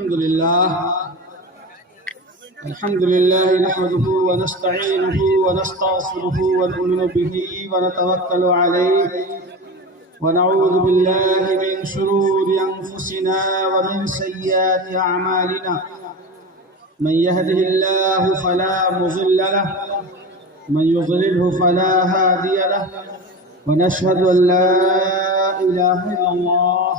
अल्हम्दुलिल्लाह नहमदुहु व नस्तईनुहु व नस्तगफिरुहु व नु'मिनु बिही व नतवक्कलु अलैहि व नऊज़ु बिल्लाहि मिन शुरूरि अनफुसिना व मिन सय्यिआति अअमालिना मन यहदिहिल्लाहु फला मुज़िल्ल लहु मन युज़लिलहु फला हादिय लहु व नशहदु अन ला इलाहा इल्लल्लाह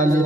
आली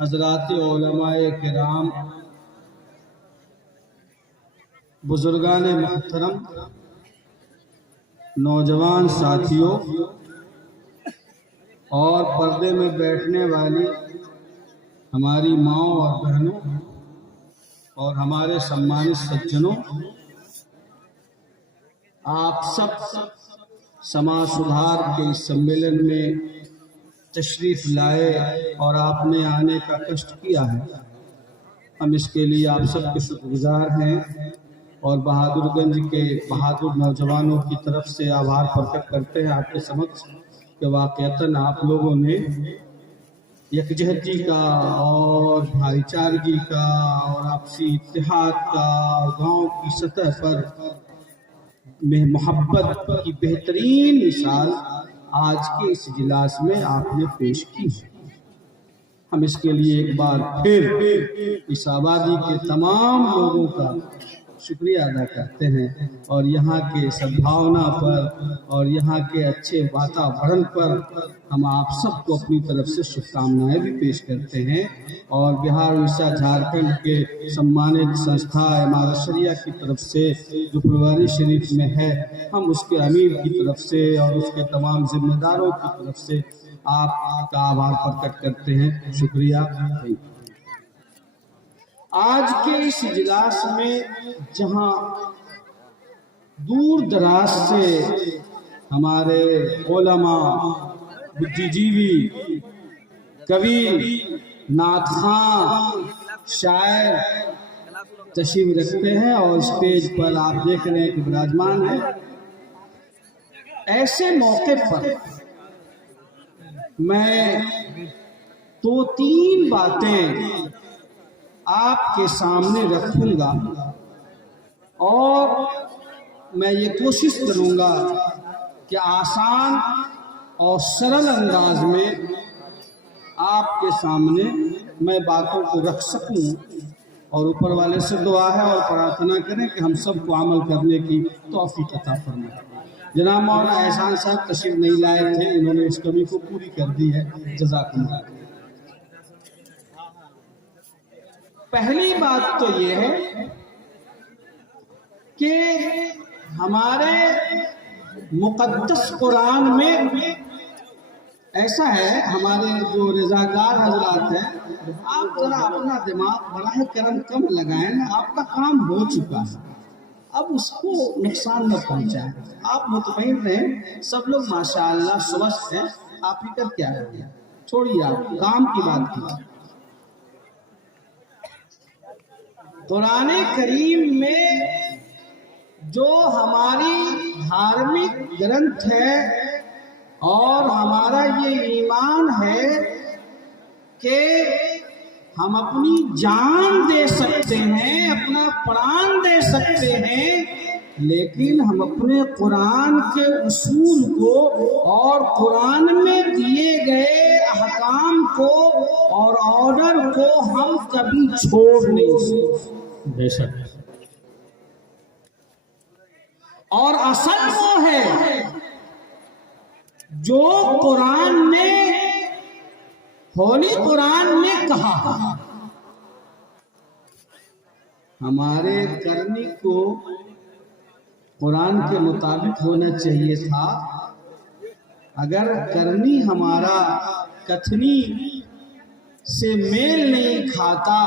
हजरात उलमाए किराम बुजुर्गान मुहतरम नौजवान साथियों और पर्दे में बैठने वाली हमारी माँओं और बहनों और हमारे सम्मानित सज्जनों, आप सब समाज सुधार के इस सम्मेलन में तशरीफ लाए और आपने आने का कष्ट किया है। हम इसके लिए आप सबके शुक्रगुजार हैं और बहादुरगंज के बहादुर नौजवानों की तरफ से आभार प्रकट करते हैं आपके समक्ष कि वाक़ईतन आप लोगों ने यकजहती का और भाईचारगी का और आपसी इत्तेहाद का गांव की सतह पर मोहब्बत की बेहतरीन मिसाल आज के इस इजलास में आपने पेश की है। हम इसके लिए एक बार फिर इस आबादी के तमाम लोगों का शुक्रिया अदा करते हैं और यहाँ के सद्भावना पर और यहाँ के अच्छे वातावरण पर हम आप सबको अपनी तरफ से शुभकामनाएं भी पेश करते हैं और बिहार उड़ीसा झारखंड के सम्मानित संस्था इमारत शरिया की तरफ से जो फुलवारी शरीफ में है, हम उसके अमीर की तरफ से और उसके तमाम जिम्मेदारों की तरफ से आपका आभार प्रकट करते हैं। शुक्रिया। आज के इस इजलास में जहां दूर दराज से हमारे उलमा, बुद्धिजीवी, कवि, नातखां, शायर तशरीफ रखते हैं और स्टेज पर आप देख रहे हैं कि विराजमान है, ऐसे मौके पर मैं दो तीन बातें आपके सामने रखूंगा और मैं ये कोशिश करूंगा कि आसान और सरल अंदाज में आपके सामने मैं बातों को रख सकूं और ऊपर वाले से दुआ है और प्रार्थना करें कि हम सबको अमल करने की तौफीक अता फरमाए। जनाब मौलाना एहसान साहब तशरीफ नहीं लाए थे, इन्होंने इस कमी को पूरी कर दी है। जज़ाकुमुल्लाह। पहली बात तो ये है कि हमारे मुक़द्दस कुरान में ऐसा है, हमारे जो रजाकार हजरात हैं, आप जरा अपना दिमाग बड़ा करम कम लगाएं ना, आपका काम हो चुका है, अब उसको नुकसान न पहुंचाए। आप मुतमईन रहें, सब लोग माशाअल्लाह स्वस्थ हैं, आप ही कर क्या है, छोड़िए, आप काम की बात कीजिए। कुरान करीम में जो हमारी धार्मिक ग्रंथ है और हमारा ये ईमान है कि हम अपनी जान दे सकते हैं, अपना प्राण दे सकते हैं, लेकिन हम अपने कुरान के उसूल को और कुरान में दिए गए अहकाम को और ऑर्डर को हम कभी छोड़ नहीं सकते। बेशक। और असल वो है जो कुरान ने, होली कुरान ने कहा। हमारे करनी को कुरान के मुताबिक होना चाहिए था। अगर करनी हमारा कथनी से मेल नहीं खाता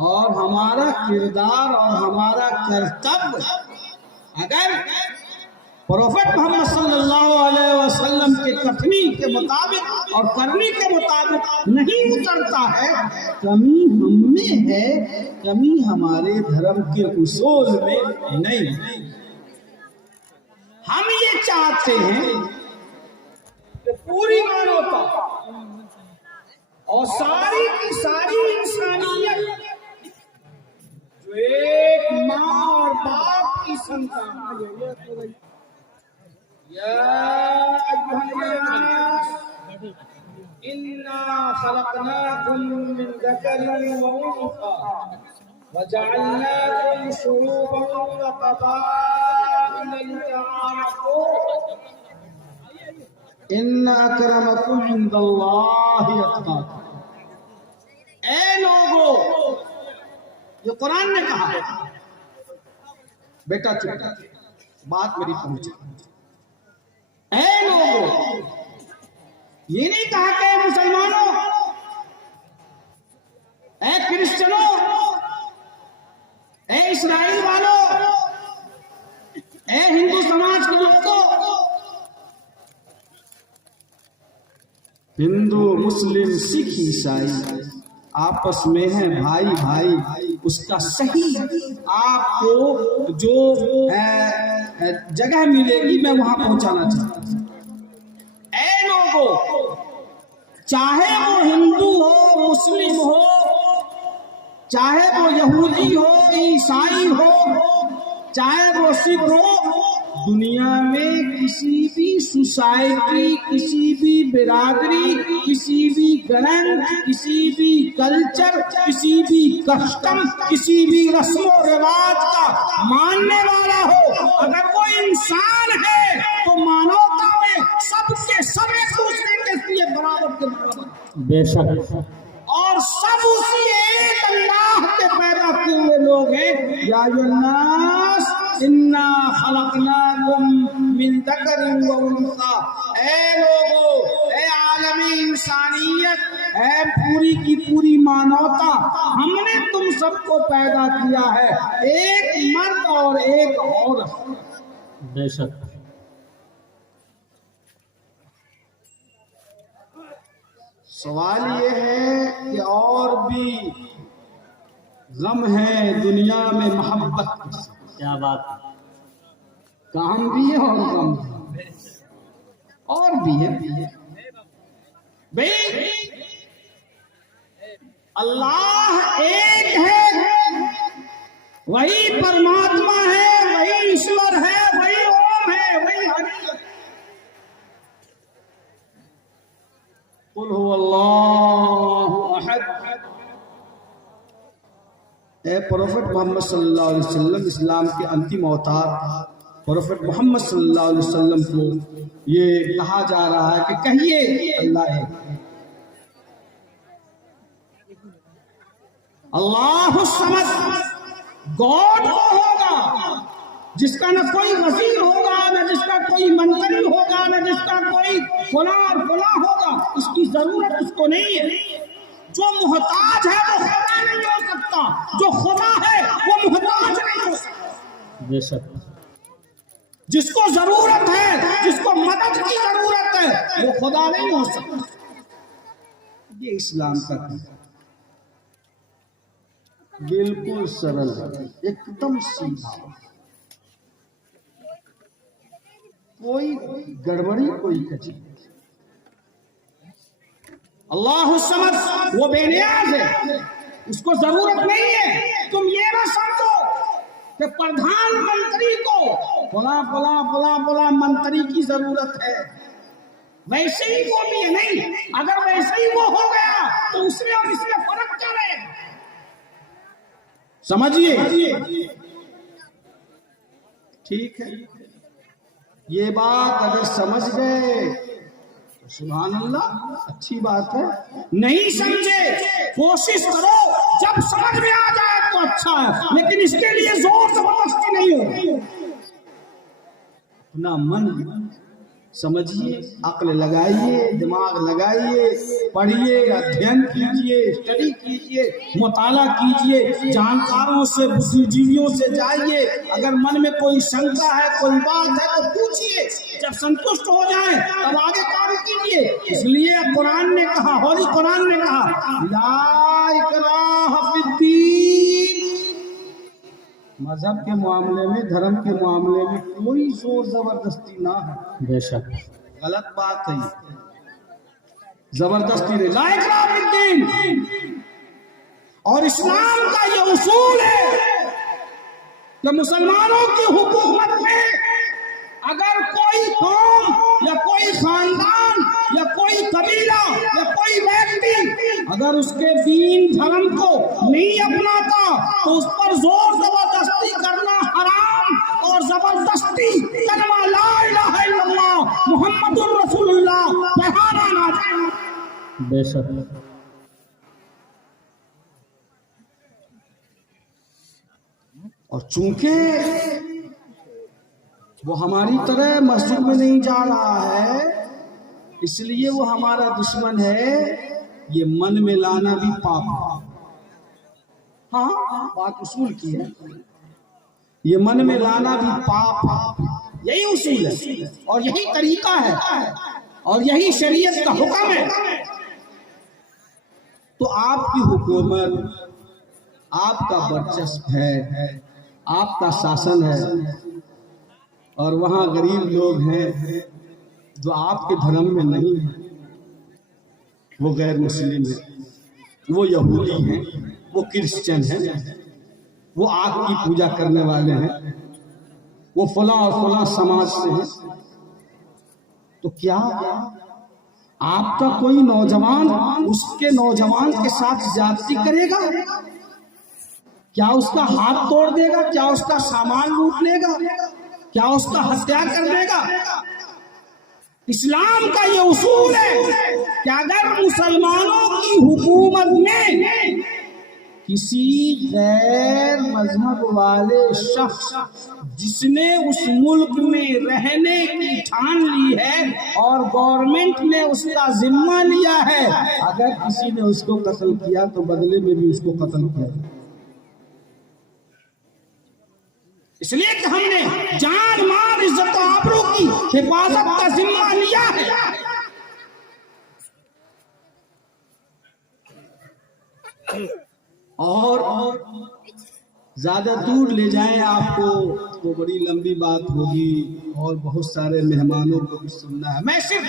और हमारा किरदार और हमारा कर्तव्य अगर प्रोफेट मोहम्मद सल्लल्लाहु अलैहि वसल्लम के कथनी के मुताबिक और करनी के मुताबिक नहीं उतरता है, कमी हम में है, कमी हमारे धर्म के उसूल में नहीं। हम ये चाहते हैं कि पूरी मानवता और सारी की सारी इंसानियत जो एक माँ और बाप की संतान, इन्ना खलक़नाकुम मिन ज़करिन व उन्सा वजअलनाकुम शुऊबन व क़बाइला लितआरफ़ू इन्ना अक्रमकुम इंदल्लाहि अत्क़ाकुम। ऐ लोगों, ये कुरान ने कहा है। बेटा चुप, बात मेरी पहुंचे। ऐ लोगों, ये नहीं कहा कि मुसलमानों, ऐ क्रिश्चियनों, ऐ इस्राइल वालों, ऐ हिंदू समाज के लोगों। हिंदू मुस्लिम सिख ईसाई आपस में है भाई भाई, उसका सही आपको जो जगह मिलेगी मैं वहां पहुंचाना चाहता हूं। ऐ लोगों, चाहे वो हिंदू हो, मुस्लिम हो, चाहे वो यहूदी हो, ईसाई हो, चाहे वो सिख हो, दुनिया में किसी भी सोसाइटी, किसी भी बिरादरी, किसी भी ग्रंथ, किसी भी कल्चर, किसी भी कस्टम, किसी भी रस्मो रिवाज का मानने वाला हो, अगर वो इंसान है तो मानवता में सबके सब एक दूसरे के लिए बराबर के बराबर। बेशक। और सब उसी एक अल्लाह के पैदा किए हुए लोग हैं। या अय्युहन्नास इन्ना खलक़नाकुम मिन ज़करिन व उन्सा। ऐ लोगों, ऐ आलमी इंसानियत, ऐ पूरी की पूरी मानवता, हमने तुम सबको पैदा किया है, एक मर्द और एक औरत। बेशक। सवाल ये है कि और भी गम है दुनिया में मोहब्बत। क्या बात है, काम भी है और गम भी, और भी है भाई। अल्लाह एक है, वही परमात्मा है, वही ईश्वर है, वही ओम है, वही हरि है। कुल हुवल्लाहु अहद। ए प्रोफेट मोहम्मद सल्लल्लाहु अलैहि वसल्लम, इस्लाम के अंतिम अवतार प्रोफेट मोहम्मद सल्लल्लाहु अलैहि वसल्लम को ये कहा जा रहा है कि कहिए अल्लाह है। अल्लाहु समद, गॉड वो होगा जिसका न कोई वजीर होगा, न जिसका कोई मंत्री होगा, न जिसका कोई फला और फला होगा, इसकी जरूरत उसको नहीं है। जो मोहताज है वो खुदा नहीं हो सकता, जो खुदा है वो मोहताज नहीं हो सकता। बेशक जिसको जरूरत है, जिसको मदद की जरूरत है, वो खुदा नहीं हो सकता। ये इस्लाम का बिल्कुल सरल, एकदम सीधा, कोई गड़बड़ी कोई कची। अल्लाह समद, वो बेनियाज है, उसको जरूरत नहीं है। तुम ये ना समझो कि प्रधानमंत्री को फला फला फला फला मंत्री की जरूरत है, वैसे ही वो भी है। नहीं, अगर वैसे ही वो हो गया तो उसमें और इसमें फर्क क्या है, समझिए। ठीक है, ये बात अगर समझ गए तो सुभान अल्लाह, अच्छी बात है। नहीं समझे, कोशिश करो, जब समझ में आ जाए तो अच्छा है, लेकिन इसके लिए जोर जबरदस्ती नहीं हो। अपना मन समझिए, अक्ल लगाइए, दिमाग लगाइए, पढ़िए, अध्ययन कीजिए, स्टडी कीजिए, मुताला कीजिए, जानकारों से, बुद्धिजीवियों से जाइए। अगर मन में कोई शंका है, कोई बात है तो पूछिए, जब संतुष्ट हो जाए तब आगे काम कीजिए। इसलिए कुरान ने कहा, होली कुरान ने कहा, ला इकराह फिद्दीन, मजहब के मामले में, धर्म के मामले में कोई जोर जबरदस्ती ना है। बेशक गलत बात है, जबरदस्ती नहीं। ला इकराह फिद्दीन, और इस्लाम का ये उसूल है कि मुसलमानों की हुकूमत में अगर कोई कौम या कोई खानदान या कोई कबीला या कोई व्यक्ति अगर उसके दीन धर्म को नहीं अपनाता तो उस पर जोर जबरदस्ती करना हराम, और जबरदस्ती कलमा ला इलाहा इल्लल्लाह मुहम्मदुर रसूलुल्लाह पढ़ाना नाजायज। बेशक और चूंकि वो हमारी तरह मस्जिद में नहीं जा रहा है, इसलिए वो हमारा दुश्मन है। ये मन में लाना भी पाप है। हाँ, बात उसूल की है, ये मन में लाना भी पाप है। यही उसूल है और यही तरीका है और यही शरीयत का हुक्म है। तो आपकी हुकूमत, आपका वर्चस्व है, आपका शासन है, और वहाँ गरीब लोग हैं जो आपके धर्म में नहीं है, वो गैर मुस्लिम है, वो यहूदी हैं, वो क्रिश्चियन हैं, वो आग की पूजा करने वाले हैं, वो फला और फला समाज से हैं। तो क्या आपका कोई नौजवान उसके नौजवान के साथ ज्यादती करेगा? क्या उसका हाथ तोड़ देगा? क्या उसका सामान लूट लेगा? क्या उसका हत्या कर देगा? इस्लाम का ये उसूल है कि अगर मुसलमानों की हुकूमत में किसी गैर मजहब वाले शख्स जिसने उस मुल्क में रहने की ठान ली है और गवर्नमेंट ने उसका जिम्मा लिया है, अगर किसी ने उसको कत्ल किया तो बदले में भी उसको कत्ल किया। इसलिए कि हमने जान माल इज्जत और आबरू की हिफाजत का जिम्मा लिया है। और ज्यादा दूर ले जाएं आपको तो बड़ी लंबी बात होगी और बहुत सारे मेहमानों को भी सुनना है। मैं सिर्फ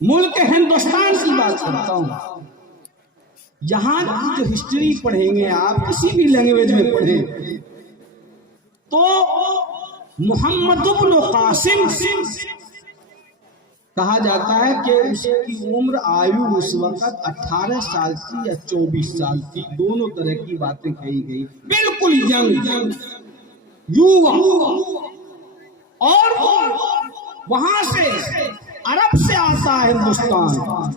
मुल्क हिंदुस्तान की बात करता हूँ। यहाँ की जो हिस्ट्री पढ़ेंगे आप, किसी भी लैंग्वेज में पढ़ें, तो मोहम्मद इब्न कासिम कहा जाता है कि उसकी उम्र आयु उस वक्त 18 साल की या 24 साल थी, दोनों तरह की बातें कही गई। बिल्कुल यंग युवा, और वहां से अरब से आता है हिंदुस्तान,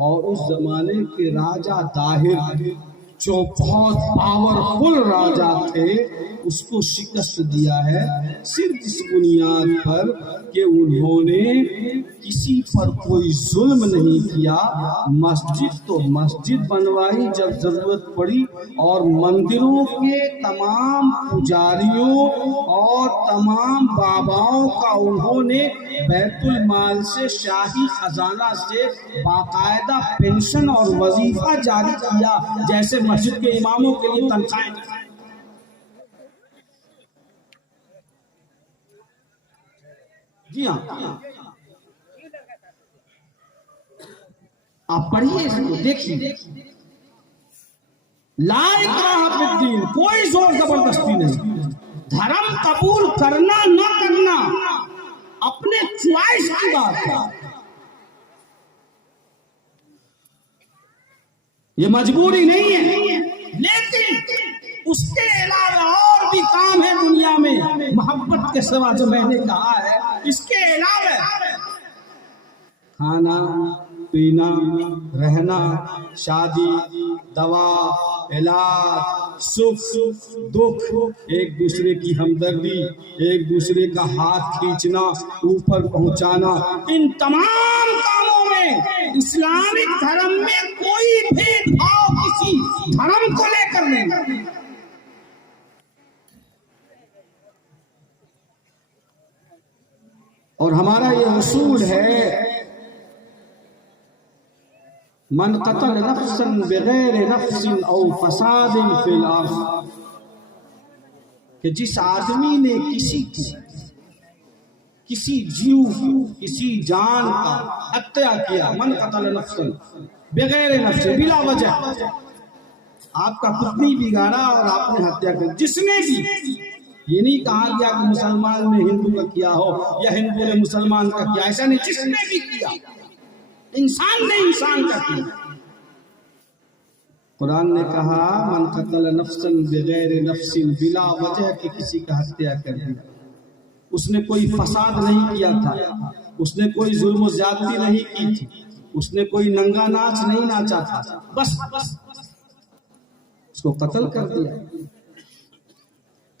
और उस जमाने के राजा दाहिर जो बहुत पावरफुल राजा थे, उसको शिकस्त दिया है, सिर्फ इस बुनियाद पर कि उन्होंने किसी पर कोई जुल्म नहीं किया। मस्जिद तो मस्जिद बनवाई जब जरूरत पड़ी, और मंदिरों के तमाम पुजारियों और तमाम बाबाओं का उन्होंने बैतुल माल से, शाही खजाना से बाकायदा पेंशन और वजीफा जारी किया, जैसे मस्जिद के इमामों के लिए तनख्वाहें। जी हाँ, आप पढ़िए इसको, देखिए। ला इकराह फिद्दीन, कोई जोर जबरदस्ती नहीं। धर्म कबूल करना न करना अपने च्वाइस की बात है, ये मजबूरी नहीं है। लेकिन उसके अलावा और भी काम है दुनिया में, मोहब्बत के सिवा, जो मैंने कहा है। इसके अलावा खाना पीना, रहना, शादी, दवा, इलाज, सुख दुख, एक दूसरे की हमदर्दी, एक दूसरे का हाथ खींचना, ऊपर पहुंचाना, इन तमाम कामों में इस्लामिक धर्म में कोई भेदभाव किसी धर्म को लेकर नहीं। और हमारा ये उसूल है, मन कतल नफ्सन बगैर नफ्सिन औ फसादिन फिल अर्ज़, कि जिस आदमी ने किसी जीव, किसी जान का हत्या किया, मन कतल नफ्सन बगैर नफ्सिन, बिला वजह, आपका पुतनी बिगाड़ा और आपने हत्या कर, जिसने भी, ये नहीं कहा गया कि मुसलमान ने हिंदू का किया हो या हिंदू ने मुसलमान का किया, ऐसा नहीं, जिसने भी किया, इंसान ने इंसान का किया। कुरान ने कहा, मन कतल नफ्सन बगैर नफ्सिन, बिला वजह के किसी का हत्या कर दिया, उसने कोई फसाद नहीं किया था, उसने कोई जुल्म ज्यादती नहीं की थी, उसने कोई नंगा नाच नहीं नाचा था, बस उसको कत्ल कर दिया।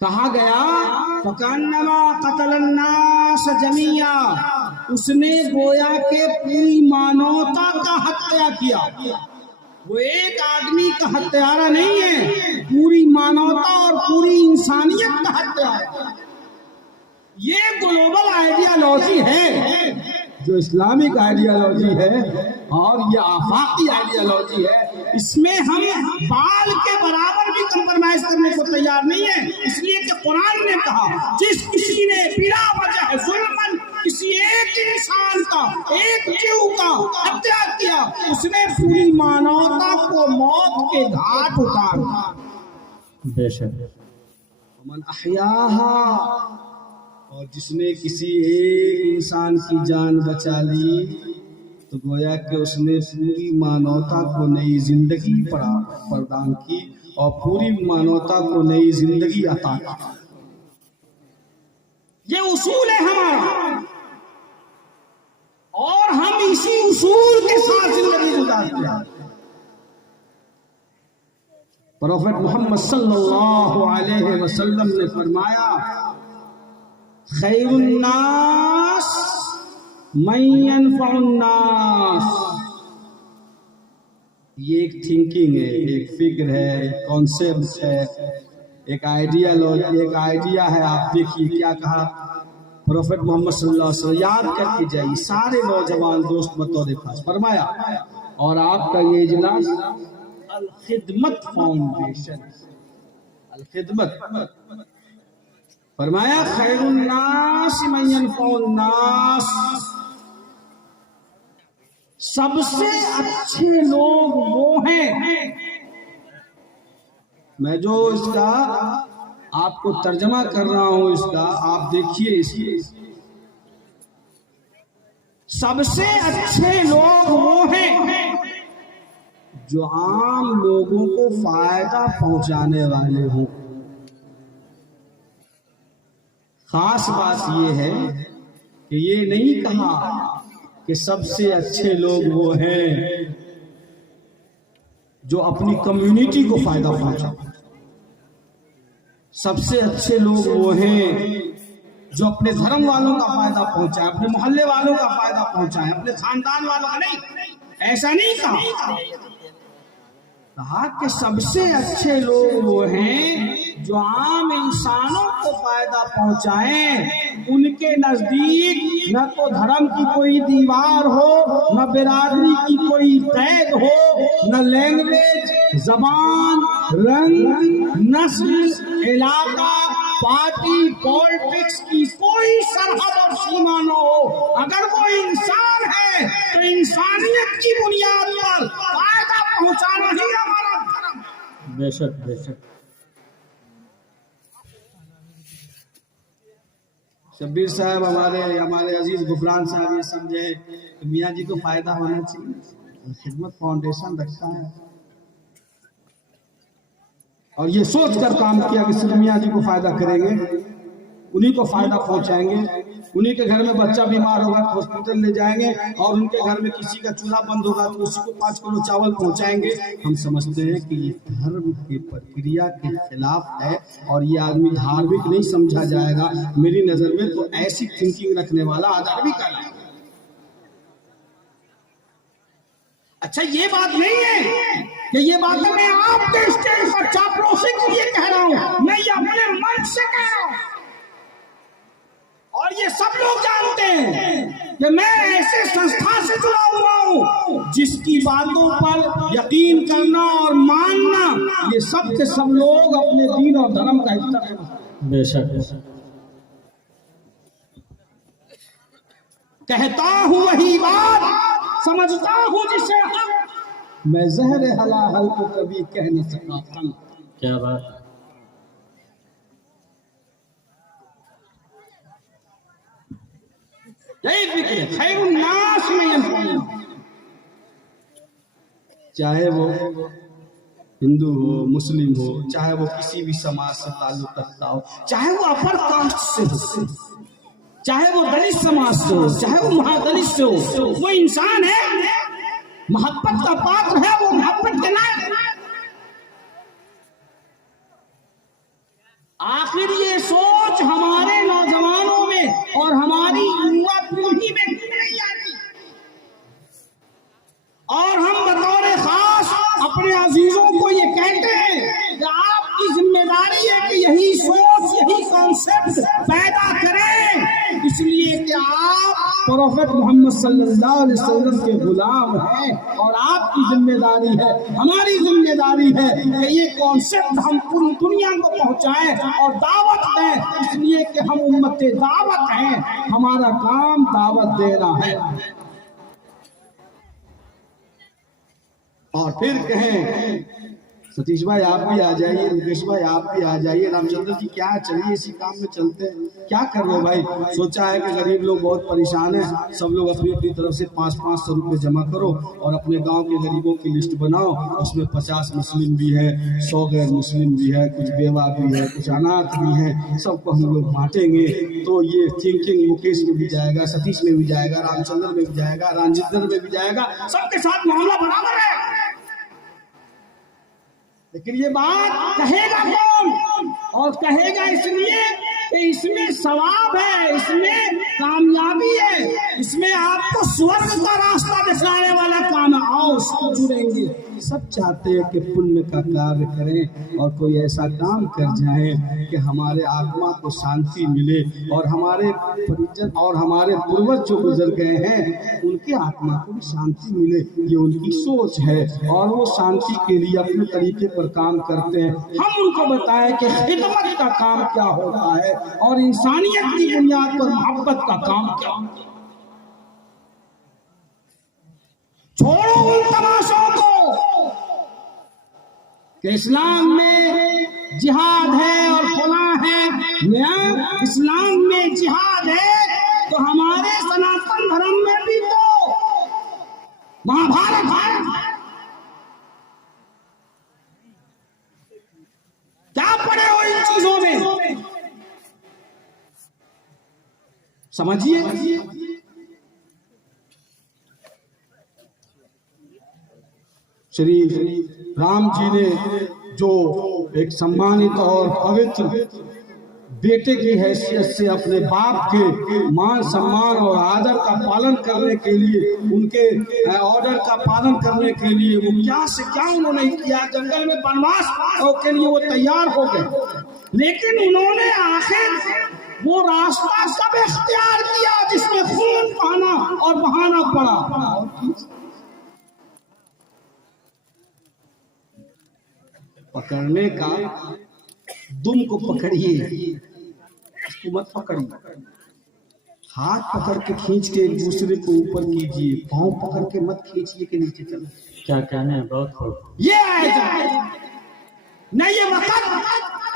कहा गया, फकान्नमा कतलन्नास जमीया, उसने गोया के पूरी मानवता का हत्या किया। वो एक आदमी का हत्यारा नहीं है, पूरी मानवता और पूरी इंसानियत का हत्यारा। ये ग्लोबल आइडियोलॉजी है, जो इस्लामिक आइडियोलॉजी है, और ये आफाकी आइडियोलॉजी है। इसमें हम बाल के बराबर भी कंप्रोमाइज करने को तैयार नहीं है, इसलिए कि कुरान ने कहा, जिस किसी ने बिना वजह जुल्मन किसी एक इंसान का, एक जीव का हत्या किया, उसने पूरी मानवता को मौत के घाट उतारा। बेशक मन अहयाहा, और जिसने किसी एक इंसान की जान बचा ली, तो गोया कि उसने पूरी मानवता को नई जिंदगी प्रदान की और पूरी मानवता को नई जिंदगी अता की। ये उसूल है हमारा, और हम इसी उसूल के साथ जिंदगी गुजारते हैं। प्रोफेट मोहम्मद सल्लल्लाहु अलैहि वसल्लम ने फरमाया, खैरुन्नास मन यनफउन्नास। ये एक थिंकिंग है, एक फिक्र है, एक कॉन्सेप्ट है, एक आइडिया है। आप देखिए क्या कहा प्रोफेट मोहम्मद सल्लल्लाहु अलैहि वसल्लम, याद करके जाइए सारे नौजवान दोस्त बतौर खास, फरमाया, और आपका ये इजलास अल खिदमत फाउंडेशन, अल खिदमत, फरमाया खैरुन्नास मन यनफउन्नास, सबसे अच्छे लोग वो हैं। मैं जो इसका आपको तर्जमा कर रहा हूं, इसका आप देखिए, इसके सबसे अच्छे लोग वो हैं जो आम लोगों को फायदा पहुंचाने वाले हों। खास बात ये है कि ये नहीं कहा कि सबसे अच्छे लोग वो हैं जो अपनी कम्युनिटी को फायदा पहुंचा। सबसे अच्छे लोग वो हैं जो अपने धर्म वालों का फायदा पहुंचाए, अपने मोहल्ले वालों का फायदा पहुंचाए, अपने खानदान वालों का नहीं। ऐसा नहीं कहा कि सबसे अच्छे लोग वो हैं जो आम इंसानों को फायदा पहुंचाएं। उनके नजदीक न तो धर्म की कोई दीवार हो, न बिरादरी की कोई कैद हो, न लैंग्वेज, जबान, रंग, नस्ल, इलाका, पार्टी, पॉलिटिक्स की कोई सरहद और सीमा न हो। अगर वो इंसान है तो इंसानियत की बुनियाद पर फायदा पहुंचाना ही हमारा धर्म। बेशक बेशक। शब्बीर साहब हमारे अजीज गुफरान साहब ये समझे तो मियाँ जी को फायदा होना चाहिए। खिदमत फाउंडेशन रखता है और ये सोच कर काम किया कि सिर्फ मियाँ जी को फायदा करेंगे, उन्हीं को फायदा पहुंचाएंगे। उन्हीं के घर में बच्चा बीमार होगा तो हॉस्पिटल ले जाएंगे, और उनके घर में किसी का चूल्हा बंद होगा तो उसी को 5 किलो चावल पहुंचाएंगे। हम समझते हैं कि ये धर्म की प्रक्रिया के खिलाफ है और ये आदमी धार्मिक नहीं समझा जाएगा। मेरी नजर में तो ऐसी थिंकिंग रखने वाला अधार्मिक है। अच्छा, ये बात नहीं है कि ये बात मैं आपके स्टेज पर चापलूसी के लिए कह रहा हूं, मैं ये अपने मन से कह रहा हूं और ये सब लोग जानते हैं कि मैं ऐसे संस्था से जुड़ा हुआ हूं जिसकी बातों पर यकीन करना और मानना ये सब के सब लोग अपने दीन और धर्म का हिस्सा हैं। बेशक कहता हूं वही बात, समझता हूं जिसे मैं जहर हलाहल को कभी कह न सका। क्या बात। यही फिक्र है, खैरुन्नास में। चाहे वो हिंदू हो, मुस्लिम हो, चाहे वो किसी भी समाज से ताल्लुक रखता हो, चाहे वो अपर कास्ट से हो, चाहे वो दलित समाज से हो, चाहे वो महादलित से हो, वो इंसान है, मोहब्बत का पात्र है, वो मोहब्बत के लायक है। आखिर ये सोच हमारे नौजवानों में और हमारी युवा पीढ़ी में क्यों नहीं आती? और हम बतौर खास अपने अजीजों को ये कहते हैं कि आपकी जिम्मेदारी है कि यही सोच, यही कॉन्सेप्ट पैदा करें, इसलिए कि आप प्रोफेट मोहम्मद सल्लल्लाहु अलैहि वसल्लम के गुलाम हैं और आपकी जिम्मेदारी है, हमारी जिम्मेदारी है कि ये कॉन्सेप्ट हम पूरी दुनिया को पहुंचाएं और दावत दें, इसलिए कि हम उम्मत दावत हैं, हमारा काम दावत देना है। और फिर कहें सतीश भाई आप भी आ जाइए, मुकेश भाई आप भी आ जाइए, रामचंद्र जी क्या चलिए इसी काम में चलते हैं। क्या कर रहे हो भाई? सोचा है कि गरीब लोग बहुत परेशान हैं, सब लोग अपनी अपनी तरफ से 500-500 रुपये जमा करो और अपने गांव के गरीबों की लिस्ट बनाओ। उसमें 50 मुस्लिम भी है, 100 गैर मुस्लिम भी है, कुछ बेवा भी है, कुछ अनाथ भी है, सबको हम लोग बांटेंगे। तो ये थिंकिंग मुकेश में भी जाएगा, सतीश में भी जाएगा, रामचंद्र में भी जाएगा, रामजिंदर में भी जाएगा, सबके साथ मामला बराबर है। लेकिन ये बात कहेगा कौन? और कहेगा इसलिए कि इसमें सवाब है, इसमें कामयाबी है, इसमें आपको स्वर्ग का रास्ता दिखाने वाला काम है, आओ सब जुड़ेंगे। सब चाहते हैं कि पुण्य का कार्य करें और कोई ऐसा काम कर जाए कि हमारे आत्मा को शांति मिले और हमारे परिजन और हमारे पूर्वज जो गुजर गए हैं उनके आत्मा को भी शांति मिले। ये उनकी सोच है और वो शांति के लिए अपने तरीके पर काम करते हैं। हम उनको बताएं कि खिदमत का काम क्या होता है और इंसानियत की बुनियाद पर मोहब्बत का काम क्या। छोड़ो उन तमाशों को कि इस्लाम में जिहाद है और फला है। मियां, इस्लाम में जिहाद है तो हमारे सनातन धर्म में भी तो महाभारत है। क्या पड़े हो इन चीजों में? समझिए। श्री राम जी ने जो एक सम्मानित और पवित्र बेटे की हैसियत से अपने बाप के मान सम्मान और आदर का पालन करने के लिए, उनके ऑर्डर का पालन करने के लिए वो क्या से क्या उन्होंने किया, जंगल में वनवास के लिए वो तैयार हो गए, लेकिन उन्होंने आखिर वो रास्ता सब इख्तियार किया जिसमें खून बहाना और बहाना पड़ा। पकड़ने का दुम को पकड़िए, इसको मत पकड़िए, हाथ पकड़ के खींच के एक दूसरे को ऊपर कीजिए, पांव पकड़ के मत खींचिए कि नीचे चलो। क्या कहने हैं, बहुत ये नहीं, ये वक्त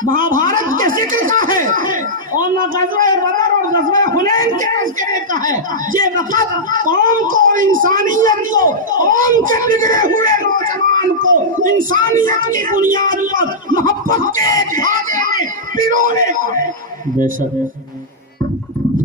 महाभारत के जिक्र का है और न गज़वे बदर और गज़वे हुनैन के तज़किरे का है। ये वक्त कौम को और इंसानियत को, कौम के बिगड़े हुए नौजवान को इंसानियत की बुनियाद पर मोहब्बत के एक धागे में पिरोने का है। बेशक,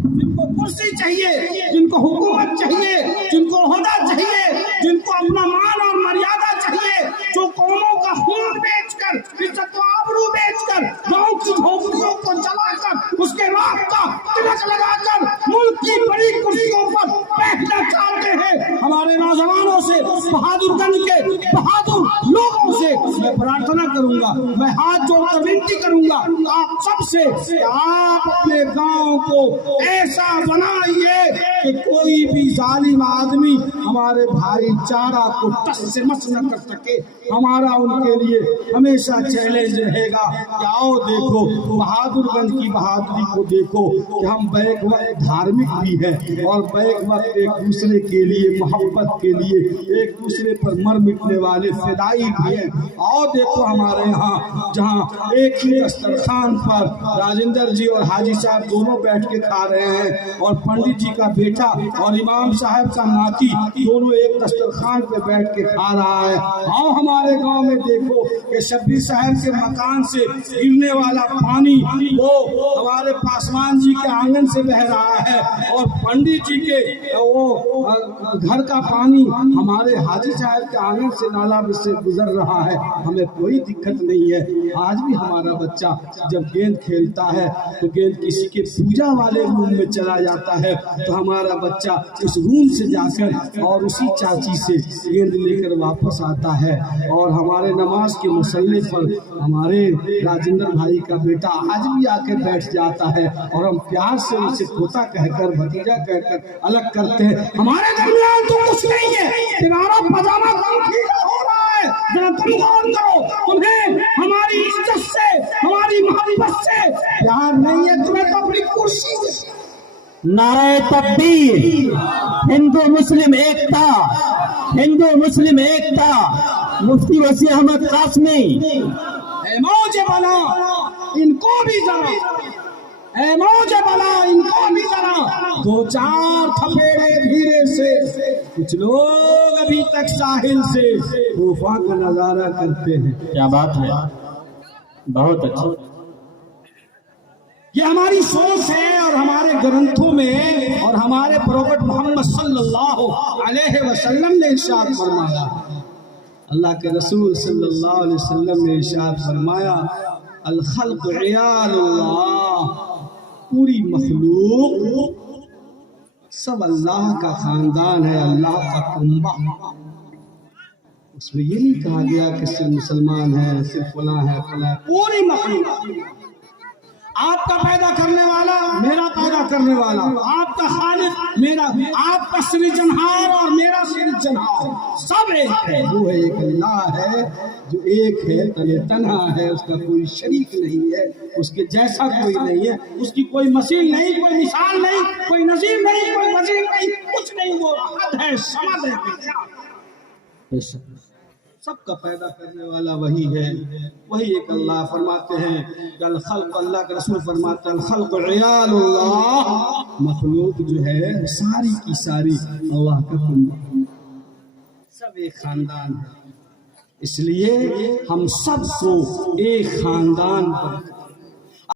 जिनको कुर्सी चाहिए, जिनको हुकूमत चाहिए, जिनको ओहदा चाहिए, जिनको अपना मान और मर्यादा चाहिए, जो कौमों का खून बेचकर, इज्जत व आबरू बेचकर, गांव की झोपड़ियों को जलाकर, उसके राख का तिलक लगाकर मुल्क की बड़ी कुर्सियों पर बैठना चाहते हैं, हमारे नौजवानों से, बहादुरगंज के बहादुर लोगों से मैं प्रार्थना करूंगा, मैं हाथ जोड़कर विनती करूंगा आप सबसे, आप अपने गांव को ऐसा बनाइए कि कोई भी जालिम आदमी हमारे भाईचारा को टस से मस न कर सके। हमारा उनके लिए हमेशा चैलेंज रहेगा कि आओ देखो बहादुरगंज की बहादुरी को देखो कि हम बैक वक्त धार्मिक भी है और बैक वक्त एक दूसरे के लिए, मोहब्बत के लिए, एक दूसरे पर मर मिटने वाले फिदाई भी है। आओ देखो हमारे यहाँ जहाँ एक ही दस्तरखान पर राजेंद्र जी और हाजी साहब दोनों बैठ के खा रहे हैं और पंडित जी का बेटा और इमाम साहब का नाती दोनों एक दस्तरखान पे बैठ के खा रहा है। आओ हमारे गांव में देखो कि शब्बीर साहब के मकान से गिरने वाला पानी वो हमारे पासवान जी के आंगन से बह रहा है और पंडित जी के वो घर का पानी हमारे हाजी साहब के आंगन से नाला से गुजर रहा है। हमें कोई दिक्कत नहीं है। आज भी हमारा बच्चा जब गेंद खेलता है तो गेंद किसी के पूजा वाले रूम में चला जाता है तो हमारा बच्चा उस रूम से जाकर और उसी चाची से गेंद लेकर वापस आता है। और हमारे नमाज के मुसल्ले पर हमारे राजेंद्र भाई का बेटा आज भी आके बैठ जाता है और हम प्यार से उसे पोता कहकर, भतीजा कहकर अलग करते हैं। हमारे दरमियान तो कुछ नहीं है, तुम्हारा पजामा हो रहा है, जरा तुम गौर करो, तुम्हें हमारी इज्जत से, हमारी मोहब्बत से प्यार नहीं है, तुम्हें तो अपनी कुर्सी से। नारे तकबीर, हिंदू मुस्लिम एकता, हिंदू मुस्लिम एकता, मुफ्ती वसीम अहमद कासमी। मौजे बना इनको भी जरा, मौजे बना इनको भी जरा, दो चार थपेड़े धीरे से। कुछ लोग अभी तक साहिल से तूफा का नजारा करते हैं। क्या बात है, बहुत अच्छा। ये हमारी सोच है और हमारे ग्रंथों में और हमारे प्रोफेट मोहम्मद सल्लल्लाहु अलैहि वसल्लम ने इरशाद फरमाया, अल्लाह के रसूल सल्लल्लाहु अलैहि वसल्लम ने इरशाद फरमाया, अल खल्क इयालुल्लाह, पूरी मखलूक सब अल्लाह का खानदान है, अल्लाह का कुंबा। उसमें ये नहीं कहा गया कि सिर्फ मुसलमान है, सिर्फ फलां है, फलां। पूरी मखलूक, आपका पैदा करने वाला, मेरा पैदा करने वाला, आपका खालिक मेरा, आपका सृजनहार और मेरा सृजनहार सब एक है। वो है एक अल्लाह है जो एक है, तन्हा है, उसका कोई शरीक नहीं है, उसके जैसा कोई नहीं है, उसकी कोई मसील नहीं, कोई मिसाल नहीं, कोई नजीर नहीं, कोई वजीर नहीं, कुछ नहीं। वो अहद है, समद है, सबका पैदा करने वाला वही है, वही एक अल्लाह। फरमाते हैं अल खल्क, अल्लाह के रसूल फरमाते हैं अल खल्क इयालुल्लाह, मखलूक जो है सारी की सारी अल्लाह का कुंबा, सब एक खानदान है। इसलिए हम सबको एक खानदान पर